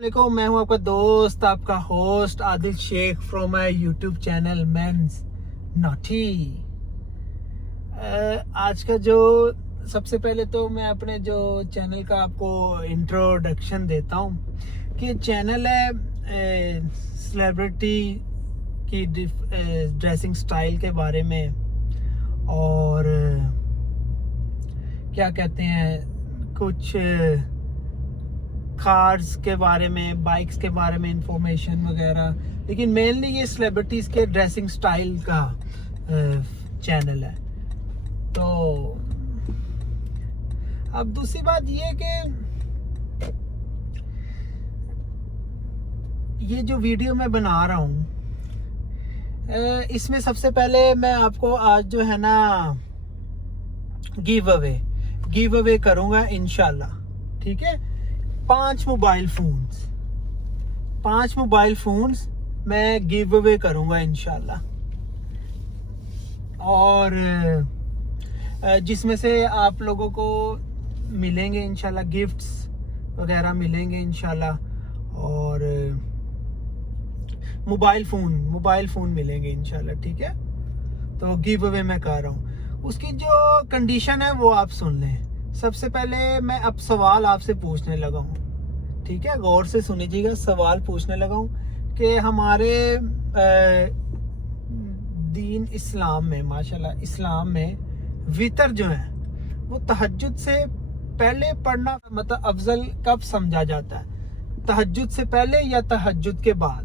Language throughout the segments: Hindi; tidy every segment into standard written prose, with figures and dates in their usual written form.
देखो, मैं हूं आपका दोस्त, आपका host Adil Shaikh from my YouTube channel men's naughty. आज का जो सबसे पहले तो मैं अपने जो चैनल का आपको इंट्रोडक्शन देता हूं कि चैनल है सेलिब्रिटी की ड्रेसिंग स्टाइल के बारे में और क्या कहते हैं कुछ कार्स के बारे में, बाइक्स के बारे में इंफॉर्मेशन वगैरह, लेकिन मेनली ये सेलिब्रिटीज के ड्रेसिंग स्टाइल का चैनल है। तो अब दूसरी बात ये कि ये जो वीडियो मैं बना रहा हूँ इसमें सबसे पहले मैं आपको आज जो है ना गिव अवे करूंगा इंशाल्लाह, ठीक है। 5 मोबाइल फोन्स मैं गिव अवे करूंगा इंशाल्लाह, और जिसमें से आप लोगों को मिलेंगे इंशाल्लाह गिफ्ट्स वगैरह मिलेंगे इंशाल्लाह, और मोबाइल फोन मिलेंगे इंशाल्लाह, ठीक है। तो गिव अवे मैं कर रहा हूँ, उसकी जो कंडीशन है वो आप सुन लें। सबसे पहले मैं अब सवाल आपसे पूछने लगा हूँ, ठीक है, गौर से सुनिएगा। सवाल पूछने लगा हूँ कि हमारे दीन इस्लाम में, माशाल्लाह इस्लाम में वितर जो है वो तहज्जुद से पहले पढ़ना मतलब अफजल कब समझा जाता है, तहज्जुद से पहले या तहज्जुद के बाद?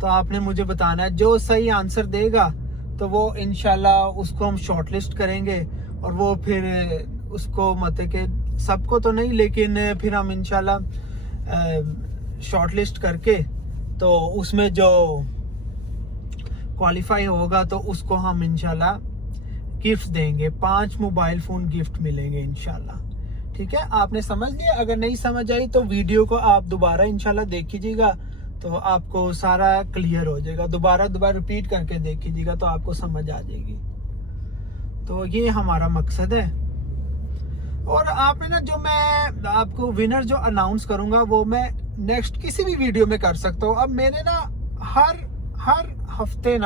तो आपने मुझे बताना है। जो सही आंसर देगा तो वो इंशाल्लाह उसको हम शॉर्टलिस्ट करेंगे, और वो फिर उसको मतलब कि सबको तो नहीं, लेकिन फिर हम इंशाल्लाह शॉर्टलिस्ट करके तो उसमें जो क्वालिफाई होगा तो उसको हम इंशाल्लाह गिफ्ट देंगे। 5 मोबाइल फोन गिफ्ट मिलेंगे इंशाल्लाह, ठीक है। आपने समझ लिया? अगर नहीं समझ आई तो वीडियो को आप दोबारा इंशाल्लाह देखिएगा तो आपको सारा क्लियर हो जाएगा। दोबारा रिपीट करके देखिएगा तो आपको समझ आ जाएगी। तो ये हमारा मकसद है। और आपने ना, जो मैं आपको विनर जो अनाउंस करूंगा वो मैं नेक्स्ट किसी भी वीडियो में कर सकता हूँ। अब मैंने ना हर हफ्ते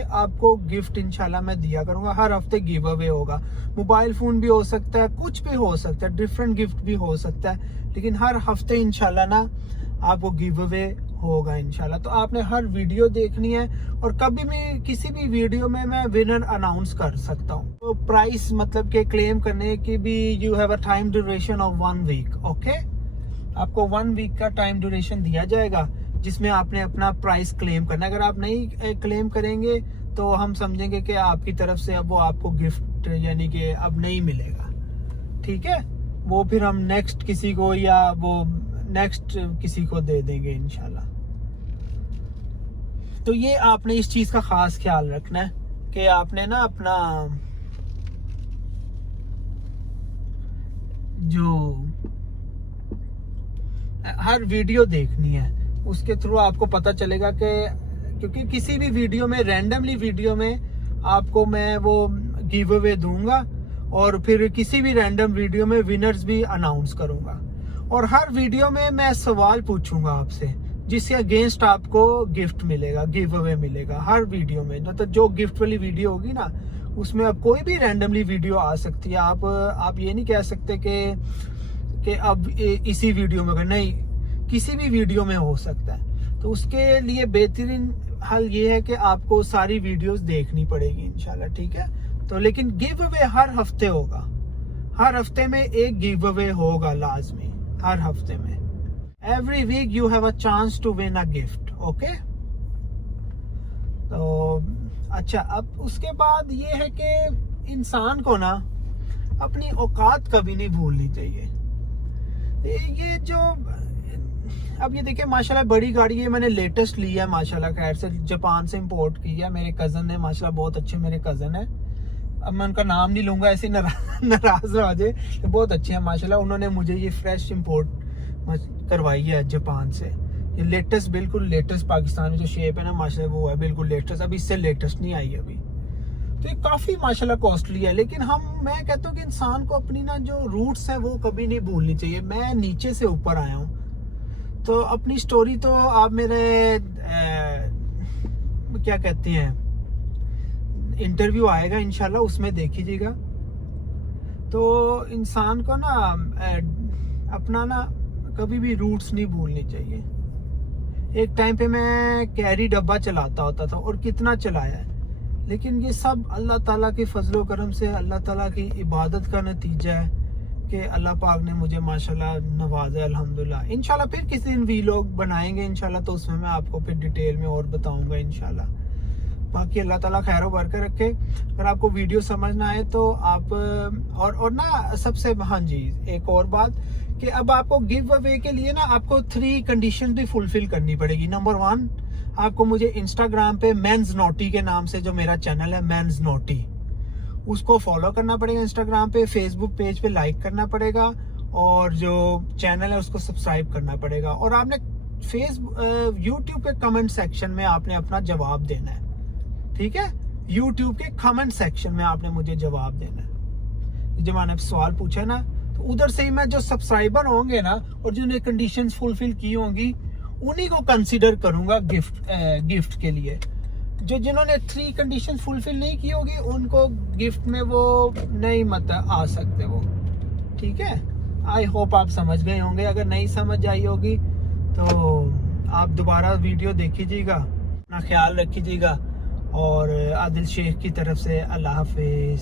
आपको गिफ्ट इंशाल्लाह मैं दिया करूंगा। हर हफ्ते गिव अवे होगा। मोबाइल फोन भी हो सकता है, कुछ भी हो सकता है, डिफरेंट गिफ्ट भी हो सकता है, लेकिन हर हफ्ते इंशाल्लाह ना आपको गिव अवे होगा इंशाल्लाह। तो आपने हर वीडियो देखनी है, और कभी भी किसी भी वीडियो में मैं विनर अनाउंस कर सकता हूँ। तो प्राइस मतलब के क्लेम करने की भी you have a time duration of 1 week, okay. आपको 1 वीक का टाइम ड्यूरेशन दिया जाएगा जिसमें आपने अपना प्राइस क्लेम करना है। अगर आप नहीं क्लेम करेंगे तो हम समझेंगे कि आपकी तरफ से अब वो आपको गिफ्ट यानी कि अब नहीं मिलेगा, ठीक है। वो फिर हम नेक्स्ट किसी को या वो नेक्स्ट किसी को दे देंगे इंशाल्लाह। तो ये आपने इस चीज का खास ख्याल रखना है कि आपने ना अपना जो हर वीडियो देखनी है, उसके थ्रू आपको पता चलेगा कि क्योंकि किसी भी वीडियो में, रैंडमली वीडियो में आपको मैं वो गिव अवे दूंगा, और फिर किसी भी रैंडम वीडियो में विनर्स भी अनाउंस करूंगा। और हर वीडियो में मैं सवाल पूछूंगा आपसे जिसके अगेंस्ट आपको गिफ्ट मिलेगा, गिव अवे मिलेगा हर वीडियो में। मतलब जो गिफ्ट वाली वीडियो होगी ना, उसमें अब कोई भी रैंडमली वीडियो आ सकती है। आप ये नहीं कह सकते कि अब इसी वीडियो में, नहीं, किसी भी वीडियो में हो सकता है। तो उसके लिए बेहतरीन हल ये है कि आपको सारी वीडियोस देखनी पड़ेगी इंशाल्लाह, ठीक है। तो लेकिन गिव अवे हर हफ्ते होगा, हर हफ्ते में एक गिव अवे होगा लाजमी, हर हफ्ते में। Every week you have a chance to win a gift, okay. तो अच्छा, अब उसके बाद ये है कि इंसान को ना अपनी औकात कभी नहीं भूलनी चाहिए। ये जो अब ये देखिए माशाल्लाह बड़ी गाड़ी है, मैंने लेटेस्ट ली है माशाल्लाह, खैर से जापान से इंपोर्ट की है। मेरे कजन ने, माशाल्लाह बहुत अच्छे मेरे कजन है, अब मैं उनका नाम नहीं लूंगा ऐसे नाराज हो जाए, तो बहुत अच्छे हैं माशाल्लाह। उन्होंने मुझे ये फ्रेश इंपोर्ट करवाई है जापान से। ये लेटेस्ट, बिल्कुल लेटेस्ट पाकिस्तान में जो शेप है ना माशाल्लाह वो है बिल्कुल लेटेस्ट, अभी इससे लेटेस्ट नहीं आई अभी। तो ये काफी माशाल्लाह कॉस्टली है, लेकिन मैं कहता हूँ कि इंसान को अपनी ना जो रूट्स है वो कभी नहीं भूलनी चाहिए। मैं नीचे से ऊपर आया हूँ, तो अपनी स्टोरी तो आप मेरे क्या कहते हैं, इंटरव्यू आएगा इंशाल्लाह, उसमें देख लीजिएगा। तो इंसान को ना अपना ना कभी भी रूट्स नहीं भूलनी चाहिए। एक टाइम पे मैं कैरी डब्बा चलाता होता था और कितना चलाया है, लेकिन ये सब अल्लाह ताला की फजलो करम से, अल्लाह ताला की इबादत का नतीजा है कि अल्लाह पाक ने मुझे माशाल्लाह नवाजा, अल्हम्दुलिल्लाह। इंशाल्लाह फिर किसी दिन वीलॉग बनाएंगे इंशाल्लाह, तो उसमें मैं आपको फिर डिटेल में और बताऊंगा इंशाल्लाह। बाकी अल्लाह ताला खैर बरकत रखे। अगर आपको वीडियो समझ ना आए तो आप और ना सबसे, हाँ जी, एक और बात कि अब आपको गिव अवे के लिए ना आपको 3 कंडीशन भी फुलफिल करनी पड़ेगी। नंबर 1, आपको मुझे इंस्टाग्राम पे मेंस नोटी के नाम से जो मेरा चैनल है मेंस नोटी, उसको फॉलो करना पड़ेगा इंस्टाग्राम पे। फेसबुक पेज पे लाइक करना पड़ेगा और जो चैनल है उसको सब्सक्राइब करना पड़ेगा। और आपने फेसबुक यूट्यूब के कमेंट सेक्शन में आपने अपना जवाब देना है, ठीक है। यूट्यूब के कमेंट सेक्शन में आपने मुझे जवाब देना है। जब मैंने सवाल पूछा ना, तो उधर से ही मैं जो सब्सक्राइबर होंगे ना और जिन्होंने कंडीशंस फुलफिल की होंगी उन्हीं को कंसीडर करूंगा गिफ्ट के लिए। जो जिन्होंने 3 कंडीशन फुलफिल नहीं की होगी उनको गिफ्ट में वो नहीं मत आ सकते वो, ठीक है। आई होप आप समझ गए होंगे। अगर नहीं समझ आई होगी तो आप दोबारा वीडियो देखिएगा, अपना ख्याल रखिएगा। और आदिल शेख की तरफ से अल्लाह हाफिज।